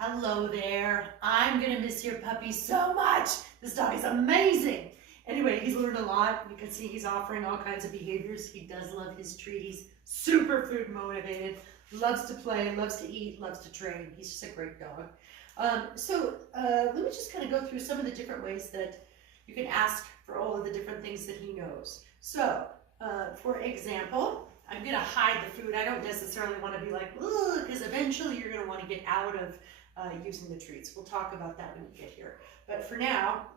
Hello there. I'm gonna miss your puppy so much. This dog is amazing. Anyway, he's learned a lot. You can see he's offering all kinds of behaviors. He does love his treat. He's super food motivated, loves to play, loves to eat, loves to train. He's just a great dog. Let me just kind of go through some of the different ways that you can ask for all of the different things that he knows. So, for example, I'm gonna hide the food. I don't necessarily want to be like, ooh, because eventually you're gonna want to get out of using the treats. We'll talk about that when you get here. But for now,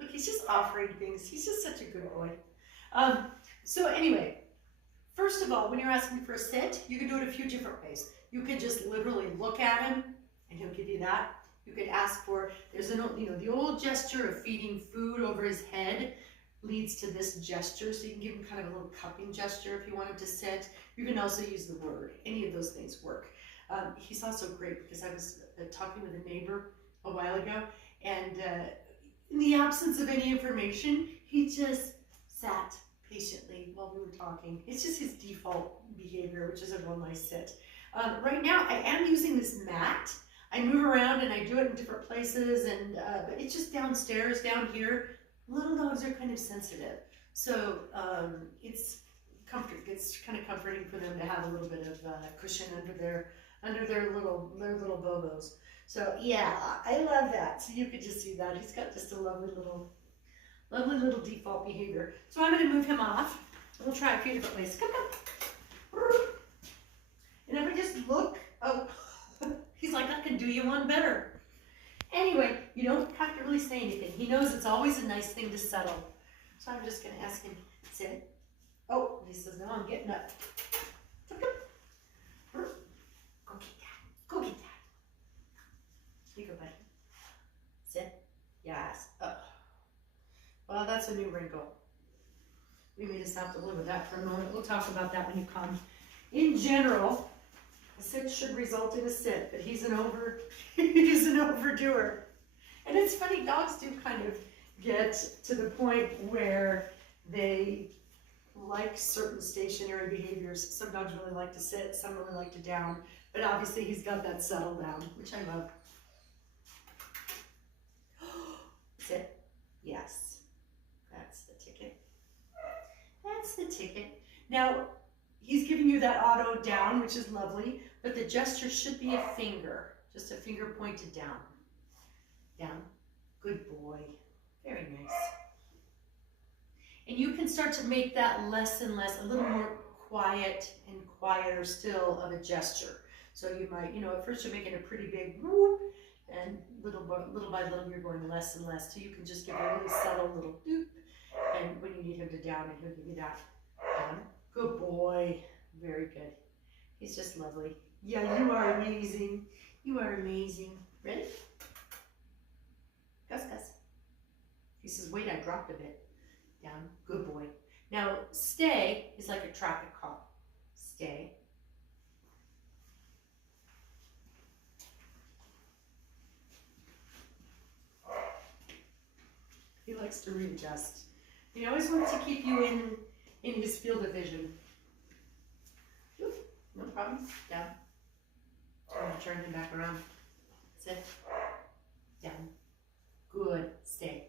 look, he's just offering things. He's just such a good boy. So anyway, first of all, when you're asking for a sit, you can do it a few different ways. You could just literally look at him and he'll give you that. You could ask for, there's an, the old gesture of feeding food over his head leads to this gesture. So you can give him kind of a little cupping gesture if you want him to sit. You can also use the word. Any of those things work. He's also great because I was talking with a neighbor a while ago, and in the absence of any information, he just sat patiently while we were talking. It's just his default behavior, which is a real nice sit. Right now, I am using this mat. I move around and I do it in different places, and but it's just downstairs, down here. Little dogs are kind of sensitive, so it's kind of comforting for them to have a little bit of cushion under their little bobos. So yeah, I love that. So you could just see that he's got just a lovely little default behavior. So I'm going to move him off. We'll try a few different ways. Come. And if I just look, oh, he's like, I can do you one better. Anyway, you don't have to really say anything. He knows it's always a nice thing to settle. So I'm just going to ask him, sit. Oh, he says, no, I'm getting up. Go get that. Go get that. Here you go, buddy. Sit. Yes. Up. Well, that's a new wrinkle. We may just have to live with that for a moment. We'll talk about that when you come. In general, a sit should result in a sit, but he's an overdoer. And it's funny, dogs do kind of get to the point where they like certain stationary behaviors. Some dogs really like to sit, some really like to down, but obviously he's got that settle down, which I love. Sit. Yes. That's the ticket. That's the ticket. Now, he's giving you that auto down, which is lovely, but the gesture should be a finger, just a finger pointed down. Down. Good boy. Very nice. And you can start to make that less and less, a little more quiet and quieter still of a gesture. So you might, at first you're making a pretty big whoop, and little by little you're going less and less, till you can just give a really subtle little doop, and when you need him to down, and he'll give you that. Down. Good boy. Very good. He's just lovely. Yeah, you are amazing. You are amazing. Ready? Gus, Gus. He says, wait, I dropped a bit. Down. Good boy. Now, stay is like a traffic cop. Stay. He likes to readjust. He always wants to keep you in his field of vision. Oop, no problem. Down. I'm going to turn him back around. Sit. Down. Good. Stay.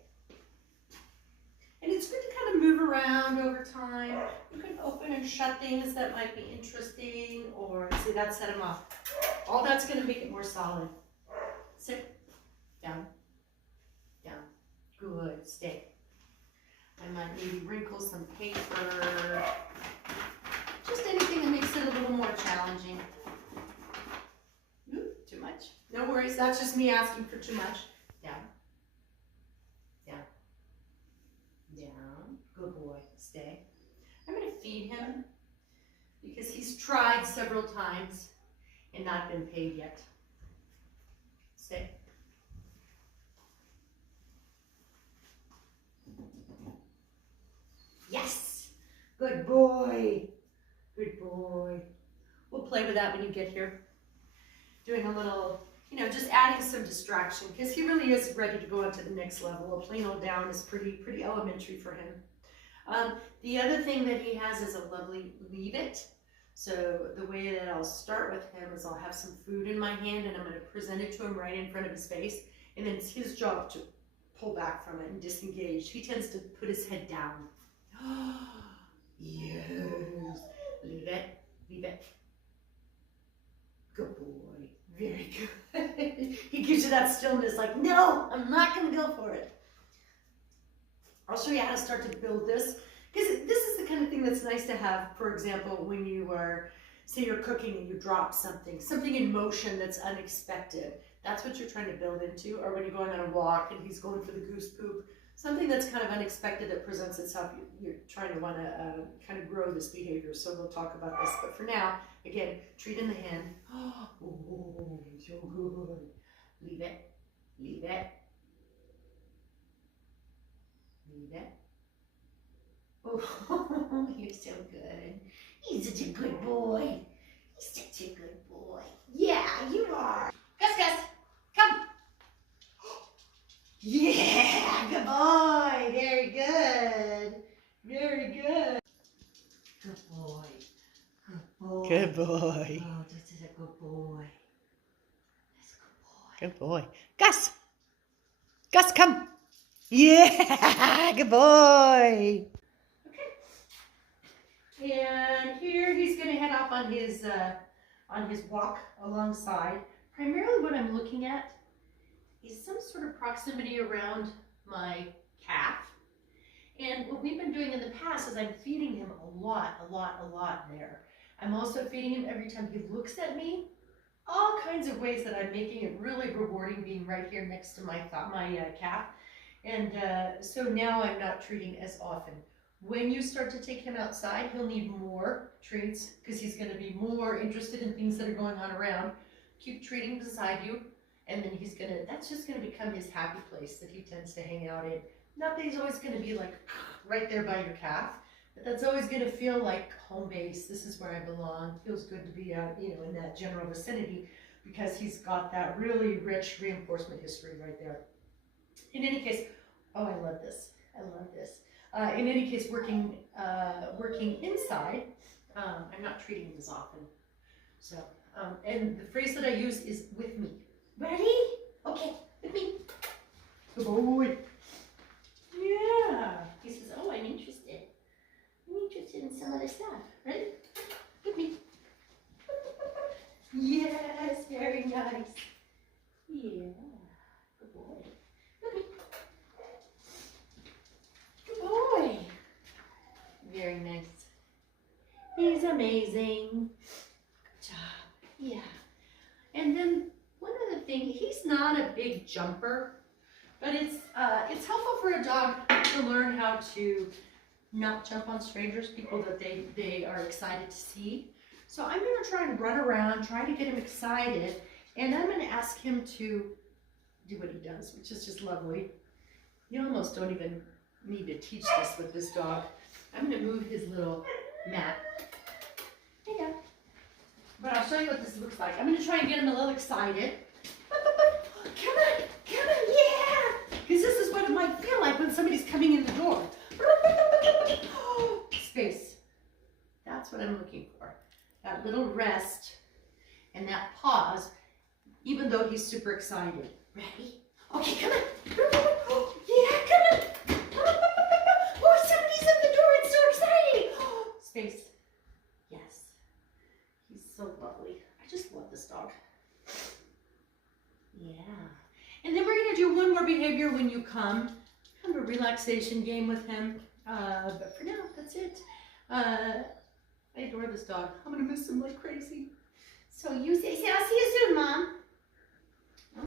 And it's good to kind of move around over time. You can open and shut things that might be interesting, or see, that set him off. All that's going to make it more solid. Sit. Down. Down. Good. Stay. I might maybe wrinkle some paper. Just anything that makes it a little more challenging. Ooh, too much? No worries. That's just me asking for too much. Down. Down. Down. Good boy. Stay. I'm going to feed him because he's tried several times and not been paid yet. Stay. Yes. Good boy. Good boy. We'll play with that when you get here. Doing a little, just adding some distraction, because he really is ready to go on to the next level. A plain old down is pretty elementary for him. The other thing that he has is a lovely leave it. So the way that I'll start with him is I'll have some food in my hand and I'm going to present it to him right in front of his face. And then it's his job to pull back from it and disengage. He tends to put his head down. Yes. Leave it. Leave it. Good boy. Very good. He gives you that stillness like, no, I'm not going to go for it. I'll show you how to start to build this. Because this is the kind of thing that's nice to have, for example, when you are, say you're cooking and you drop something in motion that's unexpected. That's what you're trying to build into. Or when you're going on a walk and he's going for the goose poop, something that's kind of unexpected that presents itself, you're trying to want to kind of grow this behavior. So we'll talk about this. But for now, again, treat in the hand. Oh, so good. Leave it. Leave it. Leave it. Oh, you're so good. He's such a good boy. He's such a good boy. Yeah, you are. Gus, Gus, come. Yeah, good boy. Very good. Very good. Good boy. Good boy. Good boy. Oh, this is a good boy. That's a good boy. Good boy. Gus! Gus, come! Yeah! Good boy! And here he's going to head off on his walk alongside. Primarily what I'm looking at is some sort of proximity around my calf. And what we've been doing in the past is I'm feeding him a lot there. I'm also feeding him every time he looks at me. All kinds of ways that I'm making it really rewarding being right here next to my calf. And so now I'm not treating as often. When you start to take him outside, he'll need more treats because he's going to be more interested in things that are going on around. Keep treating beside you, and then that's just going to become his happy place that he tends to hang out in. Not that he's always going to be like right there by your calf, but that's always going to feel like home base. This is where I belong. Feels good to be out, in that general vicinity because he's got that really rich reinforcement history right there. In any case, oh, I love this. I love this. In any case, working inside, I'm not treating him as often. So, and the phrase that I use is with me. Ready? Okay, with me. Good boy. Yeah. He says, oh, I'm interested. I'm interested in some other stuff. Ready? With me. Yes, very nice. Yeah. Good boy. With me. Boy, very nice. He's amazing. Good job. Yeah. And then one other thing, he's not a big jumper, but it's helpful for a dog to learn how to not jump on strangers, people that they are excited to see. So I'm going to try and run around, try to get him excited, and I'm going to ask him to do what he does, which is just lovely. You almost don't even need to teach this with this dog. I'm going to move his little mat. Hey, Dad. But I'll show you what this looks like. I'm going to try and get him a little excited. Come on, yeah! Because this is what it might feel like when somebody's coming in the door. Space. That's what I'm looking for. That little rest and that pause, even though he's super excited. Ready? Okay, come on. Yeah, come on. Oh, somebody's at the door. It's so exciting. Space. Yes. He's so lovely. I just love this dog. Yeah. And then we're going to do one more behavior when you come. Kind of a relaxation game with him. But for now, that's it. I adore this dog. I'm going to miss him like crazy. So you say, I'll see you soon, Mom.